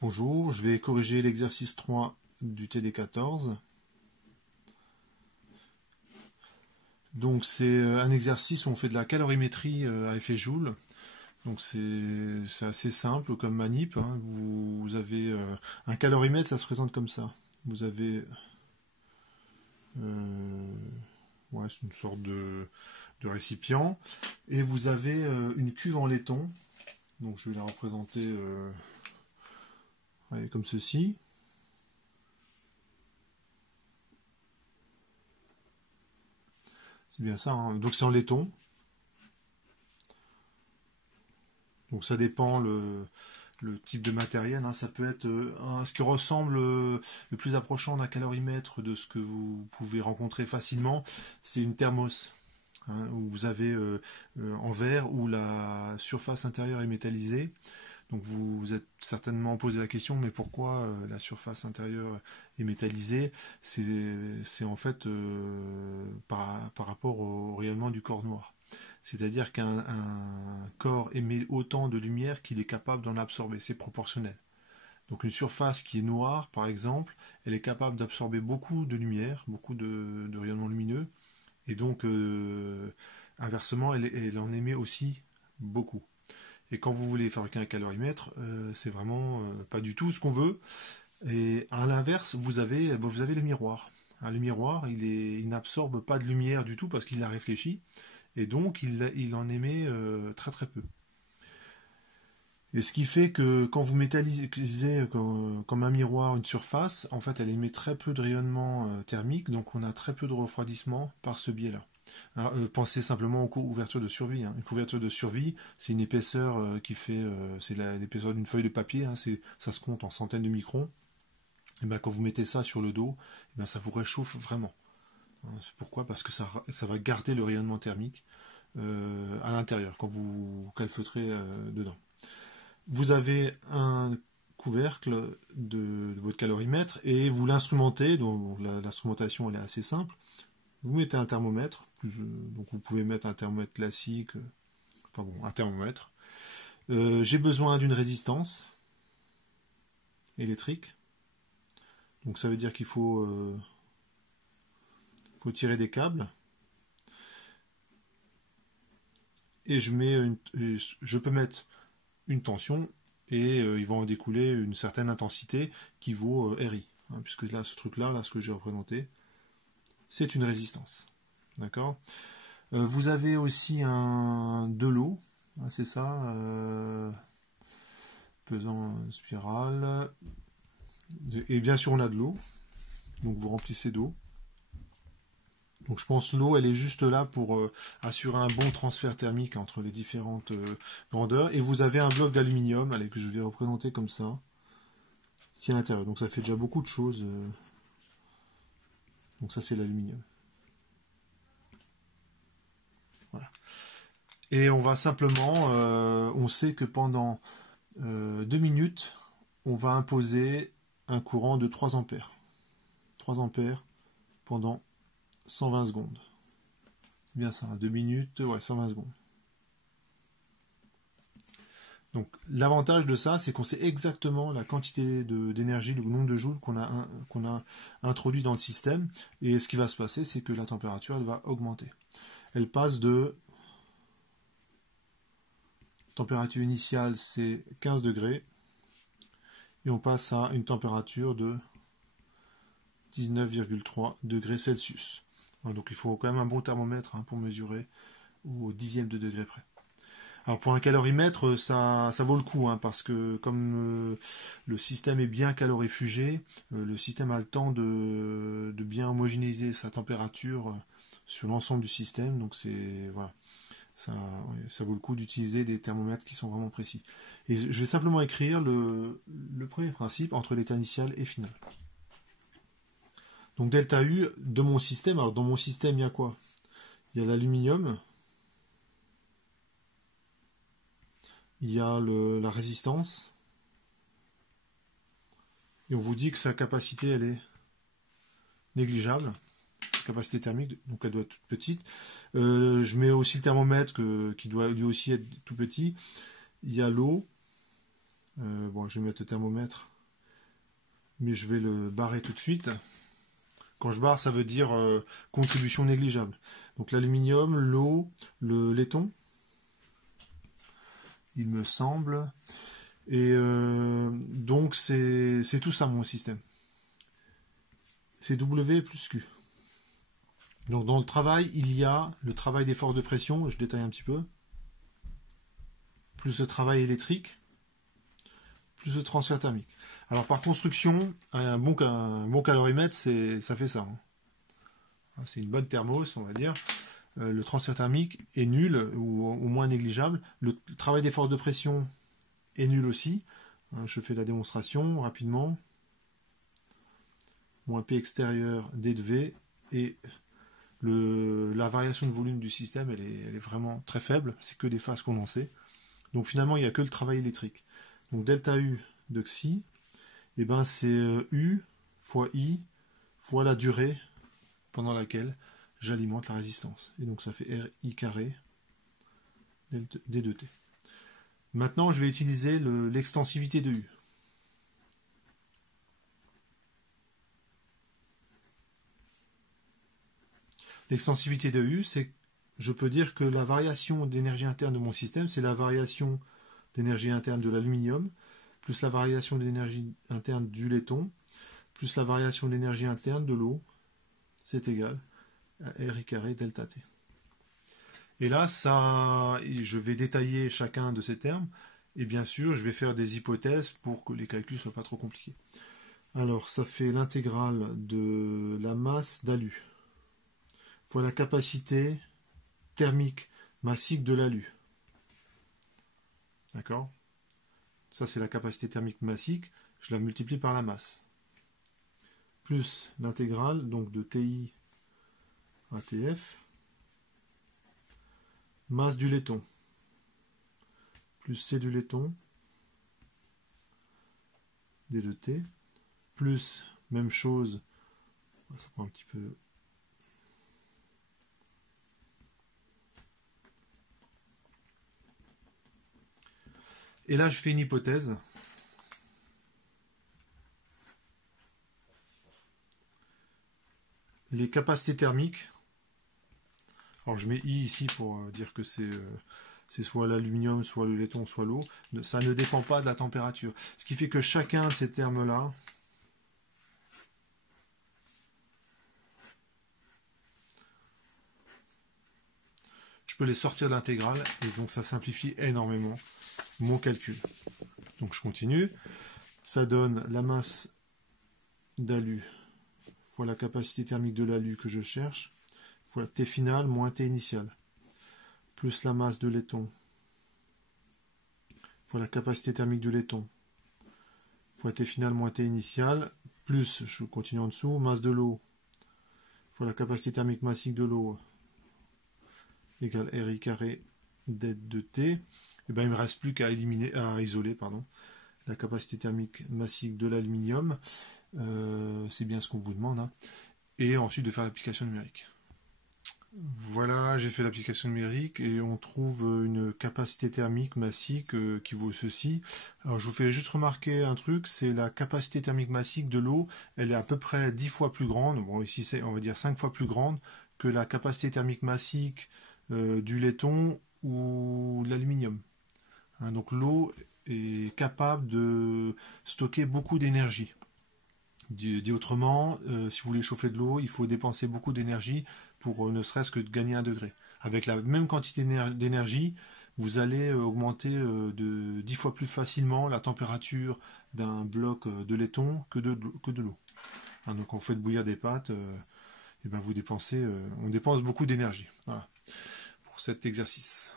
Bonjour, je vais corriger l'exercice 3 du TD14. Donc c'est un exercice où on fait de la calorimétrie à effet Joule. Donc c'est assez simple comme manip, hein. Vous avez un calorimètre, ça se présente comme ça. Vous avez euh, ouais, c'est une sorte de récipient et vous avez une cuve en laiton. Donc je vais la représenter ouais, comme ceci. C'est bien ça, hein. Donc c'est en laiton. Donc ça dépend le type de matériel, hein. Ça peut être ce qui ressemble le plus approchant d'un calorimètre de ce que vous pouvez rencontrer facilement, c'est une thermos, hein, où vous avez en verre où la surface intérieure est métallisée. Donc vous vous êtes certainement posé la question, mais pourquoi la surface intérieure est métallisée? C'est en fait par rapport au rayonnement du corps noir. C'est-à-dire qu'un corps émet autant de lumière qu'il est capable d'en absorber. C'est proportionnel. Donc une surface qui est noire, par exemple, elle est capable d'absorber beaucoup de lumière, beaucoup de rayonnement lumineux, et donc inversement, elle en émet aussi beaucoup. Et quand vous voulez fabriquer un calorimètre, c'est vraiment pas du tout ce qu'on veut. Et à l'inverse, vous avez le miroir. Hein, le miroir, il n'absorbe pas de lumière du tout parce qu'il la réfléchit. Et donc, il en émet très très peu. Et ce qui fait que quand vous métallisez comme un miroir une surface, en fait, elle émet très peu de rayonnement thermique, donc on a très peu de refroidissement par ce biais-là. Alors, pensez simplement aux couvertures de survie, hein. Une couverture de survie, c'est une épaisseur qui fait, c'est l'épaisseur d'une feuille de papier, hein. Ça se compte en centaines de microns. Et ben, quand vous mettez ça sur le dos, et ben, ça vous réchauffe vraiment. Pourquoi? Parce que ça va garder le rayonnement thermique à l'intérieur quand vous calfeutrez dedans. Vous avez un couvercle de votre calorimètre et vous l'instrumentez. Donc l'instrumentation elle est assez simple. Vous mettez un thermomètre, donc vous pouvez mettre un thermomètre classique, enfin bon, un thermomètre. J'ai besoin d'une résistance électrique. Donc ça veut dire qu'il faut tirer des câbles. Et je peux mettre une tension et il va en découler une certaine intensité qui vaut RI. Hein, puisque là, ce truc-là, là, ce que j'ai représenté, c'est une résistance. D'accord. Vous avez aussi de l'eau, hein, c'est ça, pesant spirale. Et bien sûr, on a de l'eau, donc vous remplissez d'eau. Donc je pense l'eau, elle est juste là pour assurer un bon transfert thermique entre les différentes grandeurs. Et vous avez un bloc d'aluminium, allez, que je vais représenter comme ça, qui est à l'intérieur. Donc ça fait déjà beaucoup de choses. Donc ça c'est l'aluminium. Voilà. Et on va simplement, on sait que pendant 2 minutes, on va imposer un courant de 3 ampères. 3 ampères pendant 120 secondes. C'est bien ça, 2 minutes, ouais, 120 secondes. Donc l'avantage de ça, c'est qu'on sait exactement la quantité d'énergie, le nombre de joules qu'on a introduit dans le système. Et ce qui va se passer, c'est que la température, elle va augmenter. Elle passe de température initiale, c'est 15 degrés. Et on passe à une température de 19,3 degrés Celsius. Donc il faut quand même un bon thermomètre pour mesurer au dixième de degré près. Alors pour un calorimètre, ça vaut le coup, parce que comme le système est bien calorifugé, le système a le temps de bien homogénéiser sa température sur l'ensemble du système. Donc voilà, ça vaut le coup d'utiliser des thermomètres qui sont vraiment précis. Et je vais simplement écrire le premier principe entre l'état initial et final. Donc delta U de mon système, alors dans mon système il y a quoi? Il y a l'aluminium, il y a la résistance, et on vous dit que sa capacité elle est négligeable, capacité thermique, donc elle doit être toute petite. Je mets aussi le thermomètre qui doit lui aussi être tout petit. Il y a l'eau, Bon, je vais mettre le thermomètre, mais je vais le barrer tout de suite. Quand je barre, ça veut dire contribution négligeable. Donc l'aluminium, l'eau, le laiton, il me semble. Et donc c'est tout ça mon système. C'est W plus Q. Donc dans le travail, il y a le travail des forces de pression, je détaille un petit peu, plus le travail électrique, plus le transfert thermique. Alors par construction, un bon calorimètre, ça fait ça. C'est une bonne thermos, on va dire. Le transfert thermique est nul ou au moins négligeable. Le travail des forces de pression est nul aussi. Je fais la démonstration rapidement. Moins P extérieur D de V. Et la variation de volume du système, elle est vraiment très faible. C'est que des phases condensées. Donc finalement, il n'y a que le travail électrique. Donc delta U de xi, et ben c'est U fois I fois la durée pendant laquelle j'alimente la résistance. Et donc ça fait RI carré D de T. Maintenant, je vais utiliser l'extensivité de U. L'extensivité de U, c'est, je peux dire que la variation d'énergie interne de mon système, c'est la variation d'énergie interne de l'aluminium, plus la variation d'énergie interne du laiton, plus la variation d'énergie interne de l'eau, c'est égal à RI carré delta T. Et là, je vais détailler chacun de ces termes, et bien sûr, je vais faire des hypothèses pour que les calculs ne soient pas trop compliqués. Alors, ça fait l'intégrale de la masse d'alu fois la capacité thermique massique de l'alu. D'accord? Ça, c'est la capacité thermique massique, je la multiplie par la masse. Plus l'intégrale, donc de TI à TF, masse du laiton, plus C du laiton, D de T, plus, même chose, ça prend un petit peu... Et là, je fais une hypothèse. Les capacités thermiques, alors je mets I ici pour dire que c'est soit l'aluminium, soit le laiton, soit l'eau, ça ne dépend pas de la température. Ce qui fait que chacun de ces termes-là, je peux les sortir de l'intégrale, et donc ça simplifie énormément mon calcul. Donc je continue. Ça donne la masse d'alu fois la capacité thermique de l'alu que je cherche, fois T final moins T initial, plus la masse de laiton, fois la capacité thermique de laiton, fois T final moins T initial, plus, je continue en dessous, masse de l'eau, fois la capacité thermique massique de l'eau, égale RI carré D de T. Et bien il ne me reste plus qu'à isoler la capacité thermique massique de l'aluminium. C'est bien ce qu'on vous demande. Hein. Et ensuite de faire l'application numérique. Voilà, j'ai fait l'application numérique et on trouve une capacité thermique massique qui vaut ceci. Alors je vous fais juste remarquer un truc, c'est la capacité thermique massique de l'eau, elle est à peu près 10 fois plus grande, bon ici c'est on va dire 5 fois plus grande que la capacité thermique massique du laiton ou de l'aluminium. Hein, donc l'eau est capable de stocker beaucoup d'énergie. Dit autrement, si vous voulez chauffer de l'eau, il faut dépenser beaucoup d'énergie pour ne serait-ce que de gagner 1 degré. Avec la même quantité d'énergie, vous allez augmenter de 10 fois plus facilement la température d'un bloc de laiton que de l'eau. Hein, donc on fait bouillir des pâtes, et ben on dépense beaucoup d'énergie. Voilà, pour cet exercice.